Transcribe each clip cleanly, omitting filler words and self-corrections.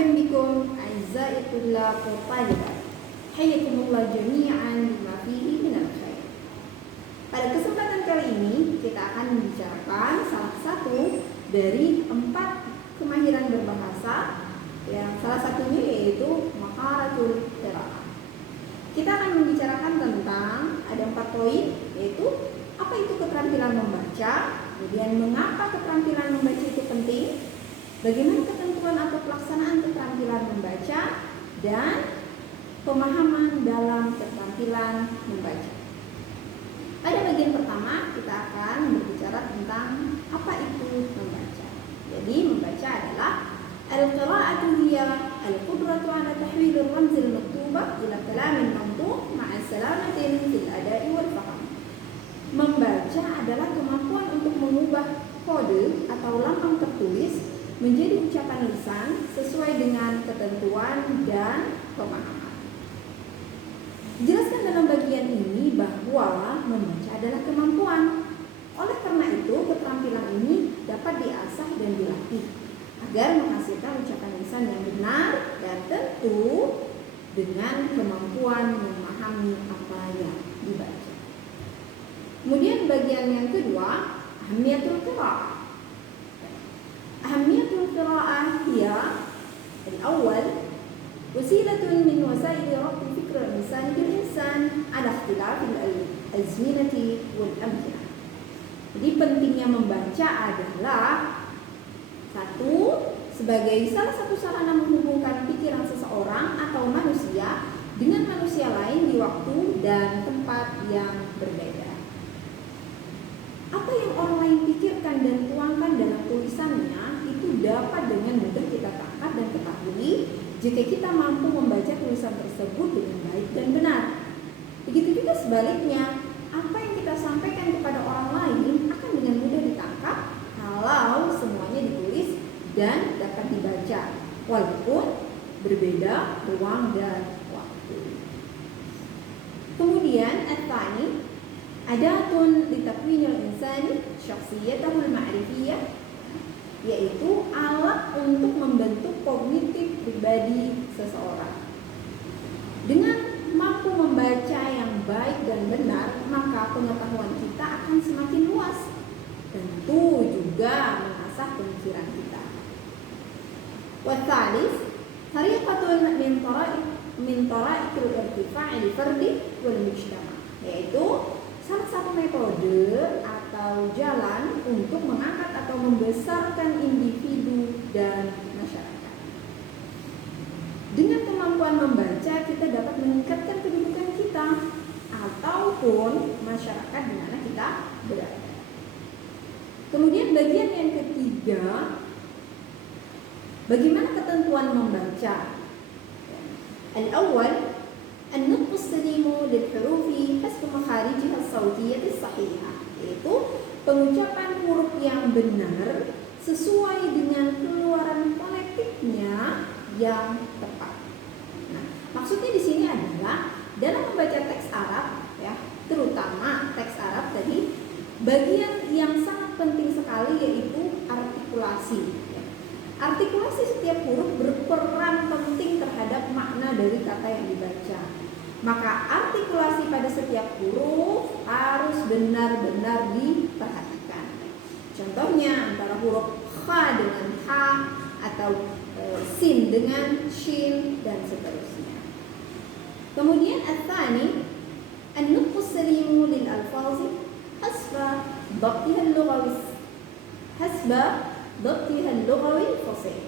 Marhaban bikum a'izza'i tullab wa talibat. Hayyakumullah jami'an bima fihi minal khair. Pada kesempatan kali ini kita akan membicarakan salah satu dari 4 kemahiran berbahasa, yang salah satunya yaitu maharatul qiraah. Kita akan membicarakan tentang ada 4 poin, yaitu apa itu keterampilan membaca, kemudian mengapa keterampilan membaca itu penting, bagaimana ketentuan atau pelaksanaan keterampilan membaca, dan pemahaman dalam keterampilan membaca. Pada bagian pertama kita akan berbicara tentang apa itu membaca. Jadi membaca adalah al-qira'atu hiya al-qudratu 'ala tahwil ar-ramz al-maktubah ila kalam al-mantuq ma'a salamatin fil ada'i wal fahm. Membaca adalah kemampuan untuk mengubah kode atau lambang tertulis menjadi ucapan lisan sesuai dengan ketentuan dan pemahaman. Dijelaskan dalam bagian ini bahwa membaca adalah kemampuan. Oleh karena itu, keterampilan ini dapat diasah dan dilatih agar menghasilkan ucapan lisan yang benar dan tentu dengan kemampuan memahami apa yang dibaca. Kemudian bagian yang kedua, ahamiyatul qiraah. Ahamiyatul qiraah hiya al-awwal wasilatun min wasaili rabti fikr al-insan bil-insan ala ikhtilaf al-azminati wal-amkinah. Jadi pentingnya membaca adalah satu, sebagai salah satu sarana menghubungkan pikiran seseorang atau manusia dengan manusia lain di waktu dan tempat yang berbeda. Apa yang orang lain pikirkan dan tuangkan dalam tulisannya itu dapat dengan mudah kita tangkap dan ketahui jika kita mampu membaca tulisan tersebut dengan baik dan benar. Begitu juga sebaliknya, apa yang kita sampaikan kepada orang lain akan dengan mudah ditangkap kalau semuanya ditulis dan dapat dibaca, walaupun berbeda ruang dan waktu. Kemudian at-tsani adatun li takwinil insani syakhsiyatahu al-ma'rifiyah, yaitu alat untuk membentuk kognitif pribadi seseorang. Dengan mampu membaca yang baik dan benar, maka pengetahuan kita akan semakin luas. Tentu juga mengasah pemikiran kita. Wa tsalits tariqatun min tara'iqil irtifa' al-fardi wal mujtama', yaitu salah satu metode atau jalan untuk mengangkat atau membesarkan individu dan masyarakat. Dengan kemampuan membaca, kita dapat meningkatkan kedudukan kita ataupun masyarakat di mana kita berada. Kemudian bagian yang ketiga, bagaimana ketentuan membaca? Al-awwal an-nutq as-salimu lil-hurufi hasba makharijha as-sawtiyyah as-sahihah, yaitu pengucapan huruf yang benar sesuai dengan keluaran fonetiknya yang tepat. Nah, maksudnya di sini adalah dalam membaca teks Arab, ya, terutama teks Arab tadi, bagian yang sangat penting sekali yaitu artikulasi. Ya. Artikulasi setiap huruf berperan penting terhadap makna dari kata yang dibaca. Maka artikulasi pada setiap huruf harus benar-benar diperhatikan. Contohnya antara huruf kha dengan ha atau sin dengan shin dan seterusnya. Kemudian at-tsani an-nutq as-salimu lil alfazi hasba dhabtiha al-lughawi fasih.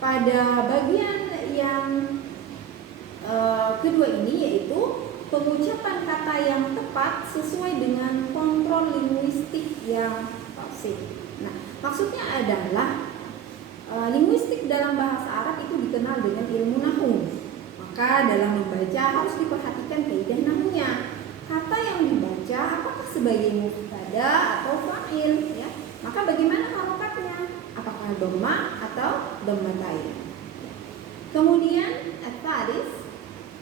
Pada bagian yang kedua ini yaitu pengucapan kata yang tepat sesuai dengan kontrol linguistik yang fasih. Nah, maksudnya adalah linguistik dalam bahasa Arab itu dikenal dengan ilmu nahwu. Maka dalam membaca harus diperhatikan kaidah nahwunya. Kata yang dibaca apakah sebagai mubtada atau fa'il, ya? Maka bagaimana harokatnya? Apakah dhamma atau dhammatain? Kemudian at-tsalits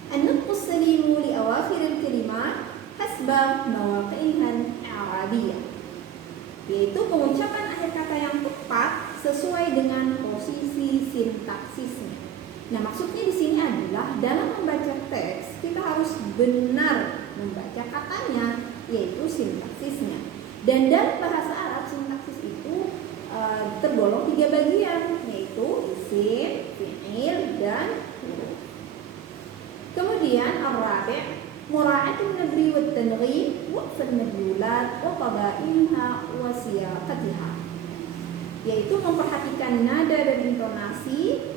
an-nutq as-salimu li awakhir al-kalimat hasba mawaqi'iha al-i'rabiyah, yaitu pengucapan akhir kata yang tepat sesuai dengan posisi sintaksisnya. Nah, maksudnya di sini adalah dalam membaca teks kita harus benar membaca katanya, yaitu sintaksisnya. Dan dalam bahasa Arab sintaksis itu tergolong 3 bagian, yaitu isim, fi'il, dan huruf. Kemudian ar-rabi' mura'atun nabri wa tanghim waqf al-madlulat wa qada'imha wa siyaqatiha, yaitu memperhatikan nada dan intonasi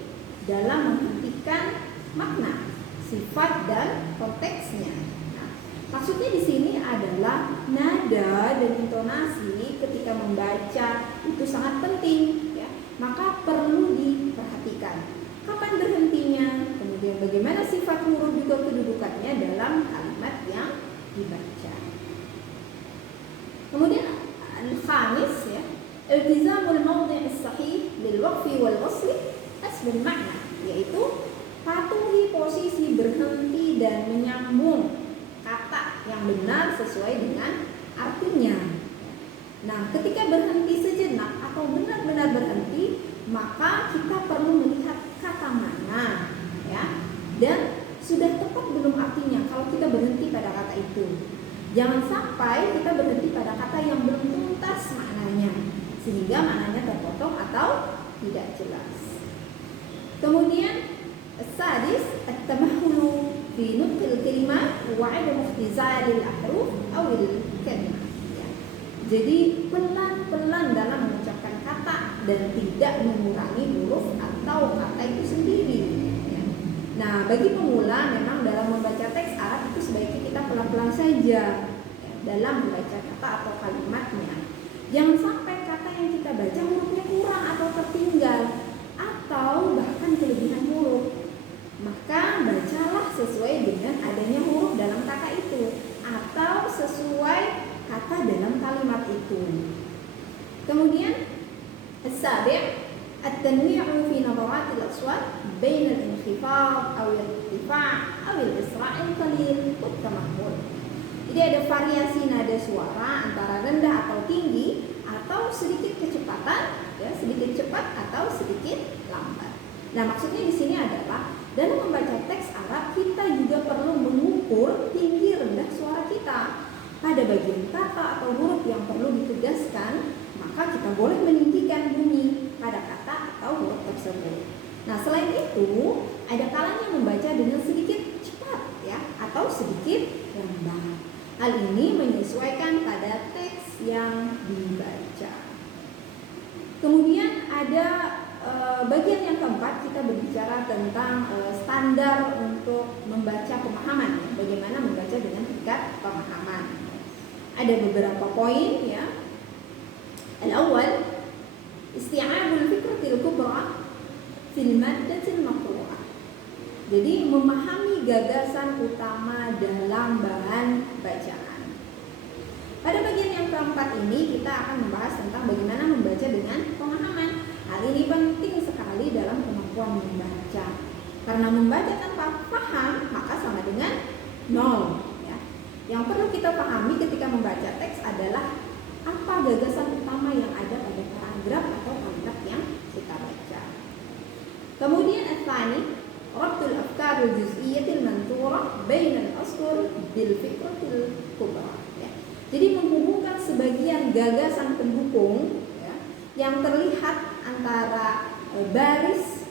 dalam menghentikan makna, sifat, dan konteksnya. Nah, maksudnya di sini adalah nada dan intonasi ketika membaca itu sangat penting, ya. Maka perlu diperhatikan kapan berhentinya, kemudian bagaimana sifat huruf juga kedudukannya dalam kalimat yang dibaca. Kemudian al-khamis, ya, iltizamul mawdi' as-sahih lil waqfi wal wasli asbul makna, yaitu patuhi posisi berhenti dan menyambung kata yang benar sesuai dengan artinya. Nah, ketika berhenti sejenak atau benar-benar berhenti, maka kita perlu melihat kata mana, ya, dan sudah tepat belum artinya kalau kita berhenti pada kata itu. Jangan sampai kita berhenti pada kata yang belum tuntas maknanya, sehingga maknanya terpotong atau tidak jelas. Kemudian as-sadis at-tamahhulu fi nutqil kalimat wa 'adam ikhtizalil ahruf aw al-kalimat. Jadi pelan-pelan dalam mengucapkan kata dan tidak mengurangi huruf atau kata itu sendiri. Ya. Nah, bagi pemula memang dalam membaca teks Arab itu sebaiknya kita pelan-pelan saja, ya, dalam membaca kata atau kalimatnya. Jangan sampai kata yang kita baca hurufnya kurang atau tertinggal atau bahkan kelebihan huruf. Maka bacalah sesuai dengan adanya huruf dalam kata itu atau sesuai kata dalam kalimat itu. Kemudian as-sabi' at-tanwi'u fi nabarat al-aswat bain al-inkhifad aw al-irtifa' aw al-isra' al-qalil wa at-tamahhul. Jadi ada variasi nada suara antara rendah atau tinggi atau sedikit kecepatan, ya, sedikit cepat atau sedikit lambat. Nah, maksudnya di sini adalah dalam membaca teks Arab kita juga perlu mengukur tinggi rendah suara kita. Pada bagian kata atau huruf yang perlu ditegaskan, maka kita boleh meninggikan bunyi pada kata atau huruf tersebut. Nah, selain itu, ada kalanya membaca dengan sedikit cepat, ya, atau sedikit lambat. Hal ini menyesuaikan pada teks yang dibaca. Kemudian ada bagian yang keempat, kita berbicara tentang standar untuk membaca pemahaman, ya, bagaimana membaca dengan tingkat pemahaman. Ada beberapa poin, ya. Al-awwal isti'abul fikratil kubra fil maddatil maqru'ah. Jadi memahami gagasan utama dalam bahan bacaan. Pada bagian yang keempat ini kita akan membahas tentang bagaimana membaca dengan pemahaman. Hal ini penting sekali dalam kemampuan membaca. Karena membaca tanpa paham maka sama dengan nol. Yang perlu kita pahami ketika membaca teks adalah apa gagasan utama yang ada pada paragraf atau kalimat yang kita baca. Kemudian ats-tsani, rabtul afkar al-juz'iyyatil manthura bain al-asghar bil fikratil kubra. Ya. Jadi menghubungkan sebagian gagasan pendukung, ya, yang terlihat antara baris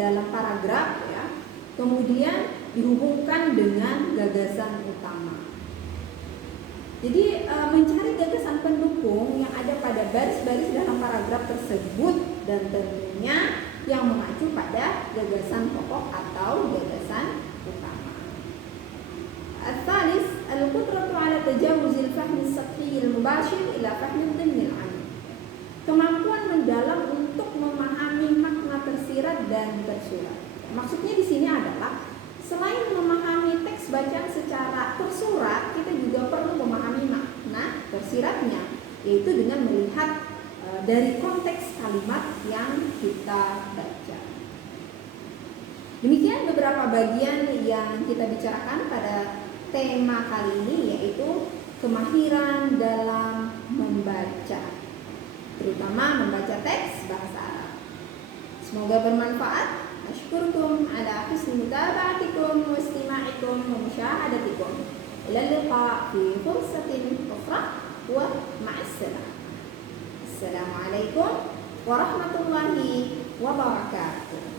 dalam paragraf, ya, kemudian dihubungkan dengan gagasan utama. Jadi mencari gagasan pendukung yang ada pada baris-baris dalam paragraf tersebut dan tentunya yang mengacu pada gagasan pokok atau gagasan utama. Al-thalith al-qudratu ala tajawuz al-fahm as-sathi al-mubashir ila fahm ad-dimn al-'am. Kemampuan mendalam untuk memahami makna tersirat dan tersurat. Maksudnya di sini adalah selain memahami teks bacaan secara tersurat, kita juga perlu memahami makna tersiratnya, yaitu dengan melihat dari konteks kalimat yang kita baca. Demikian beberapa bagian yang kita bicarakan pada tema kali ini, yaitu kemahiran dalam membaca, terutama membaca teks bahasa Arab. Semoga bermanfaat. Ashkurukum ala husni mutaba'atikum wa istima'ikum wa musyahadatikum. Ila liqa fi fursatin ukhra wa ma'assalam. Assalamualaikum warahmatullahi wabarakatuh.